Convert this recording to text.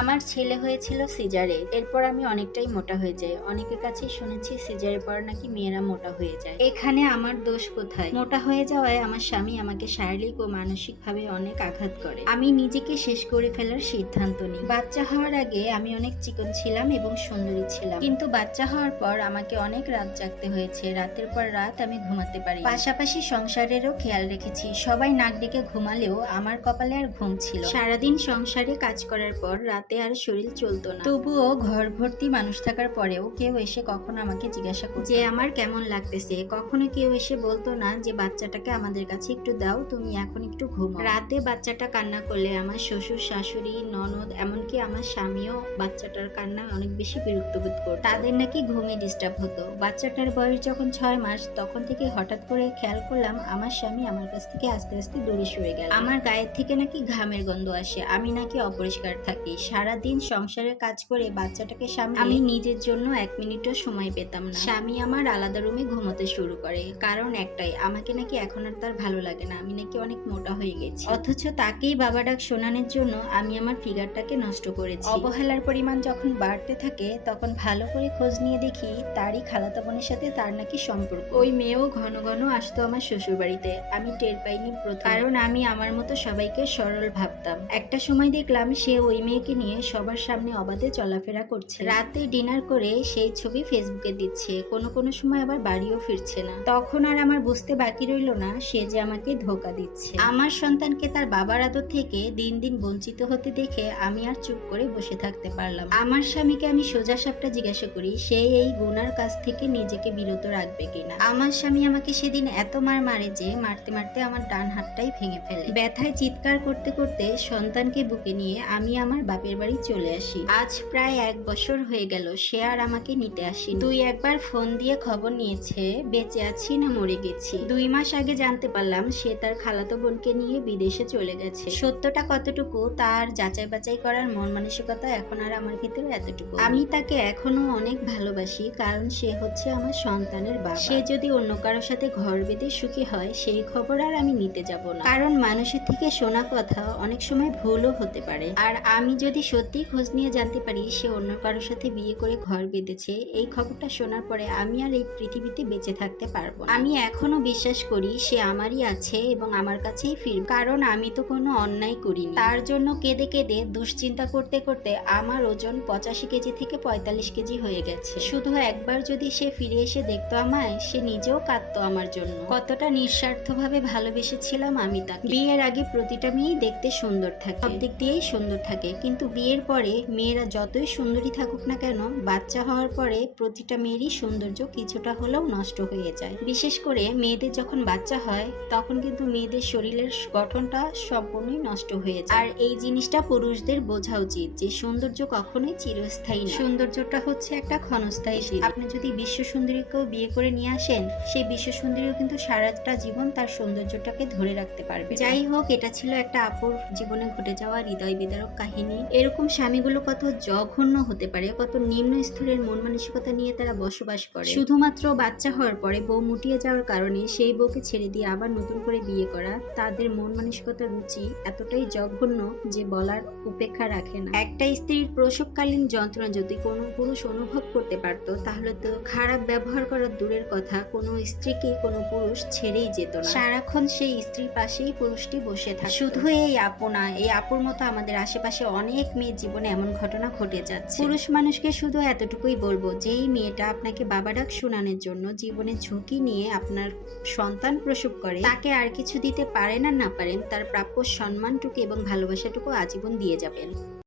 আমার ছেলে হয়েছিল সিজারে এরপর আমি অনেকটাই মোটা হয়ে যাই। অনেকের কাছে শুনেছি সিজারের পর নাকি মেয়েরা মোটা হয়ে যায়। এখানে আমার দোষ কোথায়? মোটা হয়ে যাওয়ায় আমার স্বামী আমাকে শারীরিক ও মানসিকভাবে অনেক আঘাত করে। আমি নিজেকে শেষ করে ফেলার সিদ্ধান্ত নিই। বাচ্চা হওয়ার আগে আমি অনেক চিকন ছিলাম এবং সুন্দরী ছিলাম। কিন্তু বাচ্চা হওয়ার পর আমাকে অনেক রাত জাগতে হয়েছে। রাতের পর রাত আমি ঘুমাতে পারি। পাশাপাশি সংসারেরও খেয়াল রেখেছি। সবাই নাক ডেকে ঘুমালেও আমার কপালে আর ঘুম ছিল সারাদিন সংসারে কাজ করার পর রাতে আর শরীর চলতো না। তবুও ঘর ভর্তি মানুষ থাকার পরেও কেউ এসে কখনো আমাকে জিজ্ঞাসা করতো। যে আমার কেমন লাগতেছে? কখনো কেউ এসে বলতো না যে বাচ্চাটাকে আমাদের কাছে একটু দাও তুমি এখন একটু ঘুমাও। রাতে বাচ্চাটা কান্না করলে আমার শ্বশুর শাশুড়ি ননদ এমনকি আমার স্বামীও বাচ্চাটার কান্নায় অনেক বেশি বিরক্ত বোধ করত। তাদের নাকি ঘুমে ডিস্টার্ব হতো। বাচ্চাটার বয়স যখন ছয় মাস তখন থেকে হঠাৎ করে খেয়াল করলাম আমার স্বামী আমার কাছ থেকে আস্তে আস্তে দূরে সরে গেল। আমার গায়ের থেকে নাকি ঘামের গন্ধ আসে। আমি নাকি অপরিষ্কার থাকি। সারা দিন সংসারের কাজ করে বাচ্চাটাকে সামনে আমি নিজের জন্য এক মিনিটও সময় পেতাম না। স্বামী আমার আলাদা রুমে ঘুমোতে শুরু করে। কারণ একটাই আমাকে নাকি এখন আর তার ভালো লাগে না। আমি নাকি অনেক মোটা হয়ে গেছি। অথচ তাকেই বাবা ডাক শোনানোর জন্য আমি আমার ফিগারটাকে নষ্ট করেছি। অবহেলার পরিমাণ যখন বাড়তে থাকে তখন ভালো করে খোঁজ নিয়ে দেখি তারই খালাতো বোনের সাথে তার নাকি সম্পর্ক। ওই মেয়েও ঘন ঘন আসতো আমার শ্বশুর বাড়িতে আমি টের পাইনি কারণ আমি আমার মতো সবাইকে সরল ভাবতাম। একটা সময় দেখলাম সে ওই মেয়েকে নিয়ে সবার সামনে অবাধে চলাফেরা করছে। রাতে ডিনার করে সেই ছবি ফেসবুকে দিচ্ছে। কোনো কোনো সময় আবার বাড়িও ফিরছে না। তখন আর আমার বুঝতে বাকি রইল না, সে যে আমাকে ধোকা দিচ্ছে। আমার সন্তানকে তার বাবার আদর থেকে দিন দিন বঞ্চিত হতে দেখে আমি আর চুপ করে বসে থাকতে পারলাম। আমার স্বামীকে আমি সোজা সাপটা জিজ্ঞাসা করি, সে এই গুনার কাছ থেকে নিজেকে বিরত রাখবে কিনা? আমার স্বামী আমাকে সেদিন এত মার মারে যে মারতে মারতে আমার ডান হাতটাই ভেঙে ফেলে। ব্যথায় চিৎকার করতে করতে সন্তানকে বুকে নিয়ে আমি আমার বাপের বাড়ি চলে আসি। আজ প্রায় এক বছর হয়ে গেল, সে আর আমাকে নিতে আসি। দুই একবার ফোন দিয়ে খবর নিয়েছে, বেঁচে আছি না মরে গেছি। দুই মাস আগে জানতে পারলাম, সে তার খালাতো বোনকে নিয়ে বিদেশে চলে গেছে। সত্যটা কতটুকু, তার যাচাই বাছাই করার মন মানসিকতা এখন আর আমার ভিতরে এতটুকু। আমি তাকে এখনও অনেক ভালোবাসি, কারণ সে হচ্ছে আমার সন্তানের বাবা। সে যদি অন্য কারোর সাথে ঘর বেঁধে সুখী হয়, সেই খবর আর আমি নিতে যাব না। কারণ মানুষের থেকে শোনা কথা অনেক সময় ভুলও হতে পারে। আর আমি যদি সত্যি খোঁজ নিয়ে জানতে পারি সে অন্য কারোর সাথে বিয়ে করে ঘর বেঁধেছে, এই খবরটা শোনার পরে আমি আর এই পৃথিবীতে বেঁচে থাকতে পারব আমি এখনও বিশ্বাস করি সে আমারই আছে এবং আমার কাছেই ফির কারণ আমি তো কোনো অন্যায় করিনি। তার জন্য কেঁদে কেঁদে, দুশ্চিন্তা করতে করতে আমার ওজন পঁচাশি কেজি থেকে পঁয়তাল্লিশ কেজি হয়ে গেছে। শুধু একবার যদি সে ফিরে এসে দেখতো আমায়, সে নিজেও কাঁদতো আমার জন্য। কতটা নিঃস্বার্থভাবে ভালোবেসেছিলাম আমি তাকে। বিয়ের আগে প্রতিটা মেয়েই দেখতে সুন্দর থাকে। সব দিক দিয়েই সুন্দর থাকে। কিন্তু বিয়ের পরে মেয়েরা যতই সুন্দরী থাকুক না কেন, বাচ্চা হওয়ার পরে প্রতিটা মেয়েরই সৌন্দর্য কিছুটা হলেও নষ্ট হয়ে যায়। বিশেষ করে মেয়েদের যখন বাচ্চা হয়, তখন কিন্তু মেয়েদের শরীরের গঠনটা সম্পূর্ণই নষ্ট হয়ে যায়। আর এই জিনিসটা পুরুষদের বোঝা উচিত যে সৌন্দর্য কখনোই চিরস্থায়ী সৌন্দর্যটা হচ্ছে একটা ক্ষণস্থায়ী জিনিস। আপনি যদি বিশ্ব সুন্দরীকেও বিয়ে করে নিয়ে আসেন, সেই বিশ্ব সুন্দরীও কিন্তু সারাটা জীবন তার সৌন্দর্যটাকে ধরে রাখতে পারবে। যাই হোক, এটা ছিল একটা আপুর জীবনে ঘটে যাওয়া হৃদয় বিদারক কাহিনী। এরকম স্বামীগুলো কত জঘন্য হতে পারে, কত নিম্ন স্তরের মন মানসিকতা নিয়ে তারা বসবাস করে। শুধুমাত্র বাচ্চা হওয়ার পরে বউ মুটিয়ে যাওয়ার কারণে সেই বউকে ছেড়ে দিয়ে আবার নতুন করে বিয়ে করা তাদের মন মানসিকতা রুচি এতটাই জঘন্য যে বলার উপেক্ষা রাখে না। একটা স্ত্রীর প্রসবকালীন যন্ত্রণা যদি কোনো পুরুষ অনুভব করতে পারতো, তাহলে তো খারাপ ব্যবহার করার দূরের কথা, কোনো স্ত্রীকে কোনো পুরুষ ছেড়েই যেত না। সারাক্ষণ সেই স্ত্রীর পাশেই পুরুষটি বসে থাকে শুধু এই আপু না, এই আপুর মতো আমাদের আশেপাশে অনেক মেয়ের জীবনে এমন ঘটনা ঘটে যাচ্ছে। পুরুষ মানুষকে শুধু এতটুকুই বলব যে, এই মেয়েটা আপনাকে বাবা ডাক শোনানোর জন্য জীবনে ঝুঁকি নিয়ে আপনার সন্তান প্রসব করে। তাকে আর কিছু দিতে পারেন আর না পারেন, তার প্রাপ্য সম্মানটুকু এবং ভালোবাসাটুকু আজীবন দিয়ে যাবেন।